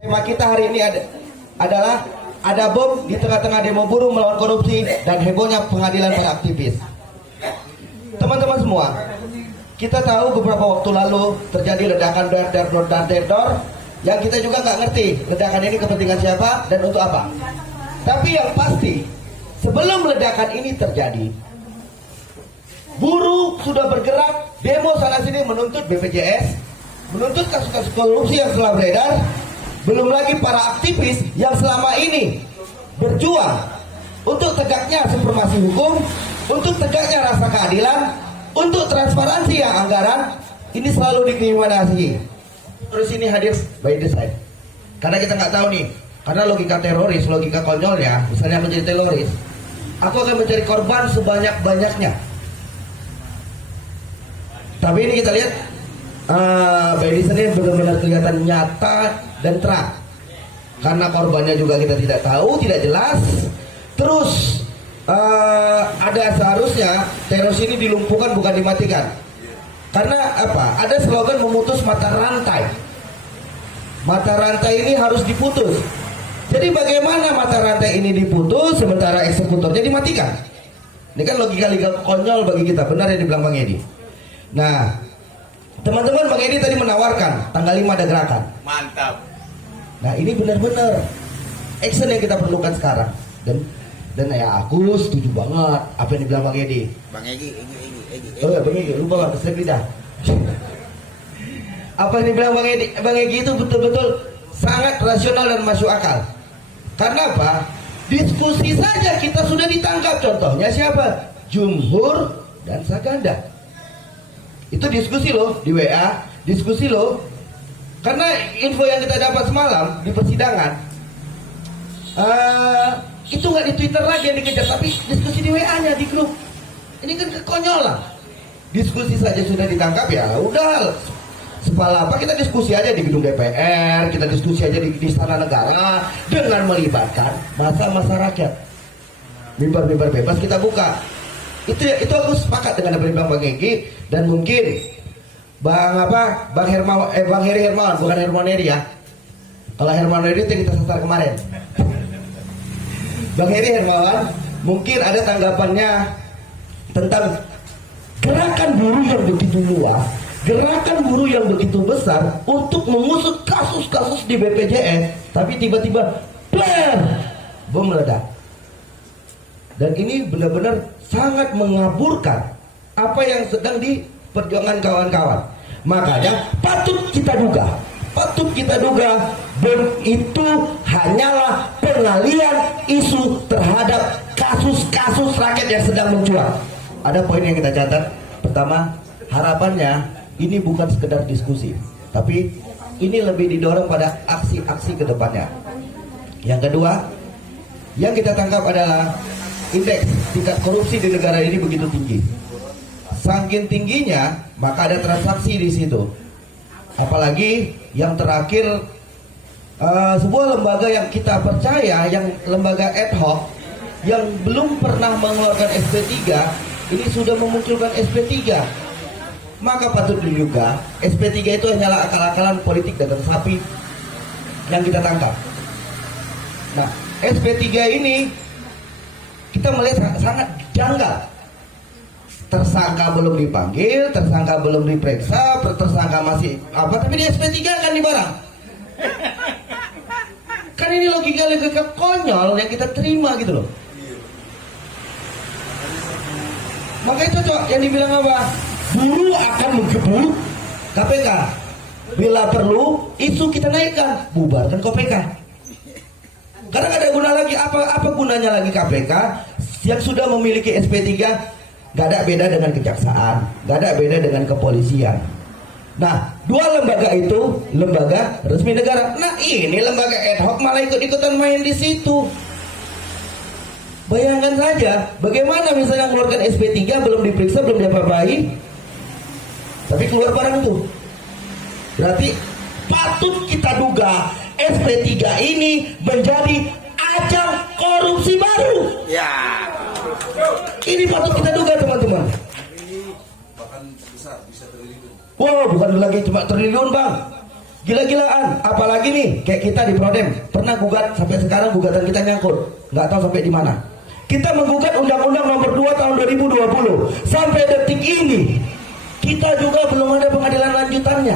Tema kita hari ini adalah ada bom di tengah-tengah demo buruh melawan korupsi dan hebohnya pengadilan para aktivis. Teman-teman semua, kita tahu beberapa waktu lalu terjadi ledakan dar yang kita juga nggak ngerti ledakan ini kepentingan siapa dan untuk apa. Tapi yang pasti, sebelum ledakan ini terjadi, buruh sudah bergerak demo sana sini menuntut BPJS, menuntut kasus-kasus korupsi yang telah beredar. Belum lagi para aktivis yang selama ini berjuang untuk tegaknya supremasi hukum, untuk tegaknya rasa keadilan, untuk transparansi yang anggaran, ini selalu dikriminalisasi. Terus ini hadir by design. Karena kita nggak tahu nih, karena logika teroris, logika konyolnya, misalnya menjadi teroris, aku akan mencari korban sebanyak-banyaknya. Tapi ini kita lihat, by design ini benar-benar kelihatan nyata dan terang, karena korbannya juga kita tidak tahu, tidak jelas. Terus ada seharusnya teroris ini dilumpuhkan bukan dimatikan. Karena apa? Ada slogan memutus mata rantai. Mata rantai ini harus diputus. Jadi bagaimana mata rantai ini diputus sementara eksekutornya dimatikan? Ini kan logika konyol bagi kita. Benar yang dibilang Bang Edi. Nah, teman-teman, Bang Edi tadi menawarkan tanggal 5 ada gerakan. Mantap. Nah, ini benar-benar action yang kita perlukan sekarang. Dan ya aku setuju banget apa yang dibilang Bang Edi. Bang Egi. Oh ya, Bang Edi, lupa Bang, keselip lidah. Apa yang dibilang Bang Egi itu betul-betul sangat rasional dan masuk akal. Karena apa? Diskusi saja kita sudah ditangkap. Contohnya siapa? Jumhur dan Saganda. Itu diskusi loh di WA, diskusi loh. Karena info yang kita dapat semalam di persidangan, itu nggak di Twitter lagi yang dikejar, tapi diskusi di WA-nya di grup. Ini kan kekonyolan. Diskusi saja sudah ditangkap, ya udah. Sepala apa, kita diskusi aja di gedung DPR, kita diskusi aja di Istana Negara dengan melibatkan masa rakyat. Mimbar-mimbar bebas kita buka. Itu aku sepakat dengan apa yang Bang Egi, dan mungkin Bang Heri Hermawan, bukan Hermawan Heri ya. Kalau Hermawan Heri itu kita sasar kemarin. Bang Heri Hermawan mungkin ada tanggapannya tentang gerakan buruh yang begitu luas, gerakan buruh yang begitu besar untuk mengusut kasus-kasus di BPJS, tapi tiba-tiba bom meledak. Dan ini benar-benar sangat mengaburkan apa yang sedang diperjuangkan kawan-kawan. Makanya patut kita duga bom itu hanyalah pengalian isu terhadap kasus-kasus rakyat yang sedang mencuat. Ada poin yang kita catat. Pertama, harapannya ini bukan sekedar diskusi, tapi ini lebih didorong pada aksi-aksi ke depannya. Yang kedua, yang kita tangkap adalah indeks tingkat korupsi di negara ini begitu tinggi. Saking tingginya, maka ada transaksi di situ. Apalagi yang terakhir, sebuah lembaga yang kita percaya, yang lembaga ad hoc, yang belum pernah mengeluarkan SP3, ini sudah memunculkan SP3. Maka patut diduga SP3 itu hanyalah akal-akalan politik dagang sapi yang kita tangkap. Nah, SP3 ini kita melihat sangat janggal. Tersangka belum dipanggil, tersangka belum diperiksa, tersangka masih apa, tapi di SP3 kan di barang. Kan ini logika konyol yang kita terima gitu loh. Makanya cocok yang dibilang apa? Buruh akan menggebuk KPK. Bila perlu, isu kita naikkan, bubarkan KPK. Karena gak ada guna lagi. Apa gunanya lagi KPK yang sudah memiliki SP3? Gak ada beda dengan kejaksaan, gak ada beda dengan kepolisian. Nah, dua lembaga itu lembaga resmi negara. Nah, ini lembaga ad hoc malah ikut-ikutan main di situ. Bayangkan saja, bagaimana misalnya mengeluarkan SP3 belum diperiksa, belum diapa-apai, tapi keluar barang itu. Berarti patut kita duga SP3 ini menjadi ajang korupsi baru. Ya. Ini patut kita duga, teman-teman. Ini bahkan besar, bisa triliun. Wow, bukan lagi cuma triliun, Bang. Gila-gilaan, apalagi nih kayak kita di Prodem pernah gugat, sampai sekarang gugatan kita nyangkut, nggak tahu sampai di mana. Kita menggugat Undang-Undang Nomor 2 Tahun 2020 sampai detik ini kita juga belum ada pengadilan lanjutannya.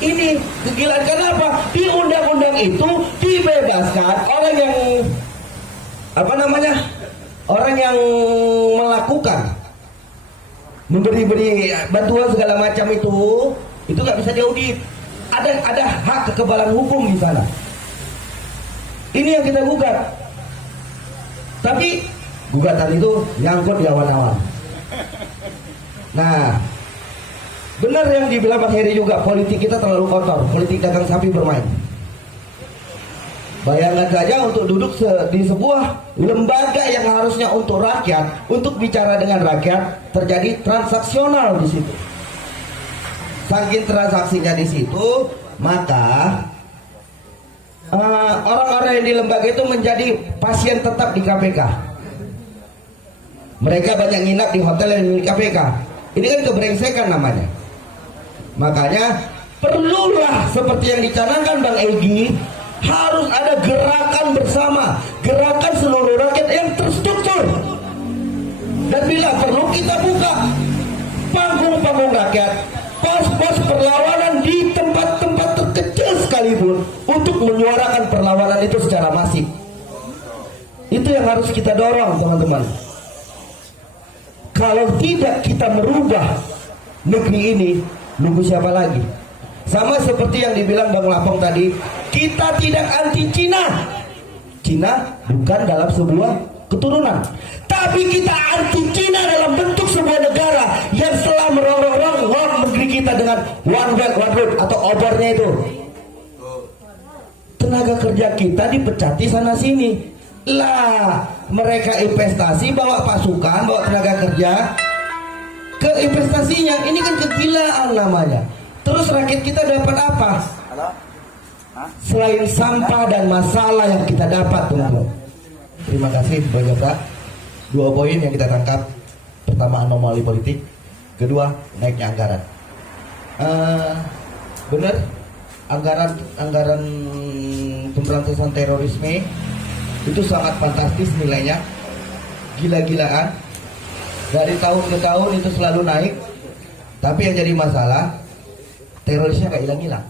Ini kegilaan. Kenapa? Di undang-undang itu dibebaskan orang yang orang yang melakukan memberi bantuan segala macam itu nggak bisa diaudit. Ada hak kekebalan hukum di sana. Ini yang kita gugat. Tapi gugatan itu nyangkut di awan-awan. Nah, benar yang dibilang Bang Heri juga, politik kita terlalu kotor, politik dagang sapi bermain. Bayangkan saja untuk duduk di sebuah lembaga yang harusnya untuk rakyat, untuk bicara dengan rakyat, terjadi transaksional di situ. Saking transaksinya di situ, maka orang-orang yang di lembaga itu menjadi pasien tetap di KPK. Mereka banyak nginap di hotel yang milik KPK. Ini kan kebrengsekan namanya. Makanya perlulah seperti yang dicanangkan Bang Egy, harus ada gerakan bersama, gerakan seluruh rakyat yang terstruktur. Dan bila perlu kita buka panggung-panggung rakyat, pos-pos perlawanan di tempat-tempat terkecil sekalipun untuk menyuarakan perlawanan itu secara masif. Itu yang harus kita dorong, teman-teman. Kalau tidak kita merubah negeri ini, nunggu siapa lagi? Sama seperti yang dibilang Bang Lapong tadi, kita tidak anti Cina. Cina bukan dalam sebuah keturunan, tapi kita anti Cina dalam bentuk sebuah negara yang telah merongrong negeri kita dengan one belt one road atau obornya itu. Tenaga kerja kita dipecati sana sini. Lah, mereka investasi, bawa pasukan, bawa tenaga kerja ke investasinya. Ini kan kegilaan namanya. Terus rakyat kita dapat apa? Selain sampah dan masalah yang kita dapat, teman-teman. Terima kasih Bang Jota. 2 poin yang kita tangkap. Pertama, anomali politik. Kedua, naiknya anggaran. Benar, anggaran pemberantasan terorisme itu sangat fantastis nilainya, gila-gilaan. Dari tahun ke tahun itu selalu naik. Tapi yang jadi masalah, terorisnya gak hilang-hilang.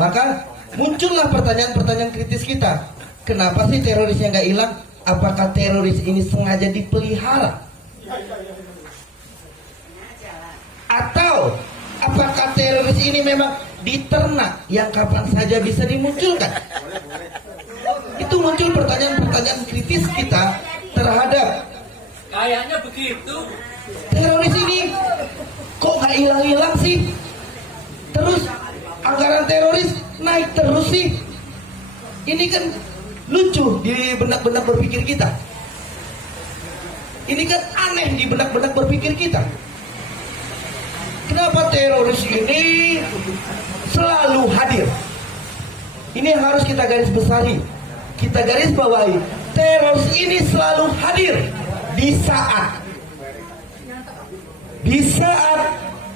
Maka muncullah pertanyaan-pertanyaan kritis kita. Kenapa sih terorisnya gak hilang? Apakah teroris ini sengaja dipelihara? Atau apakah teroris ini memang diternak yang kapan saja bisa dimunculkan? Itu muncul pertanyaan-pertanyaan kritis kita terhadap kayaknya begitu. Teroris ini kok gak hilang-hilang sih? Terus anggaran teroris naik terus sih. Ini kan lucu di benak-benak berpikir kita. Ini kan aneh di benak-benak berpikir kita. Kenapa teroris ini selalu hadir? Ini yang harus kita garis besari, kita garis bawahi. Teroris ini selalu hadir di saat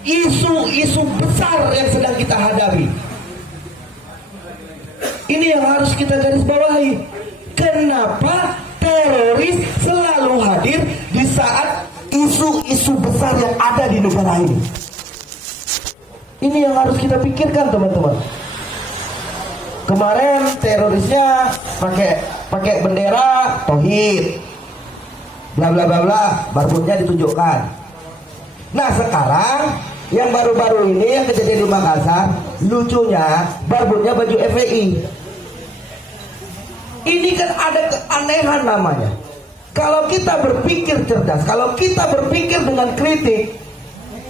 isu-isu besar yang sedang kita hadapi. Ini yang harus kita garis bawahi. Kenapa teroris selalu hadir di saat isu-isu besar yang ada di negara ini? Ini yang harus kita pikirkan, teman-teman. Kemarin terorisnya pakai bendera tauhid, bla bla bla bla, barbutnya ditunjukkan. Nah sekarang yang baru-baru ini yang kejadian di Makassar, lucunya barbutnya baju FPI. Ini kan ada keanehan namanya. Kalau kita berpikir cerdas, kalau kita berpikir dengan kritik,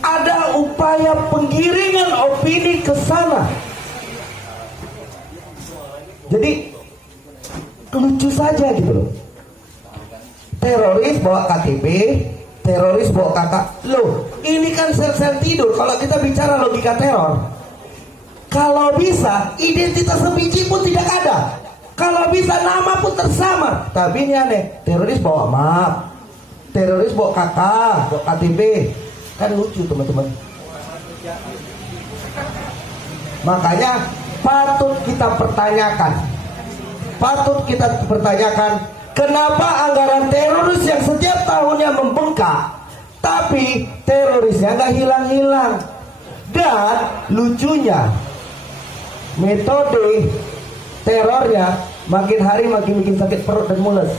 ada upaya penggiringan opini ke sana. Jadi lucu saja gitu loh. Teroris bawa KTP, teroris bawa kakak. Loh, ini kan sel-sel tidur. Kalau kita bicara logika teror, kalau bisa identitas sebiji pun tidak ada. Kalau bisa nama pun tersamar. Tapi ini aneh, teroris bawa map, teroris bawa kakak, bawa KTP. Kan lucu, teman-teman. Makanya patut kita pertanyakan, kenapa anggaran teroris yang setiap tahunnya membengkak, tapi terorisnya nggak hilang-hilang. Dan lucunya, metode terornya makin hari makin bikin sakit perut dan mules.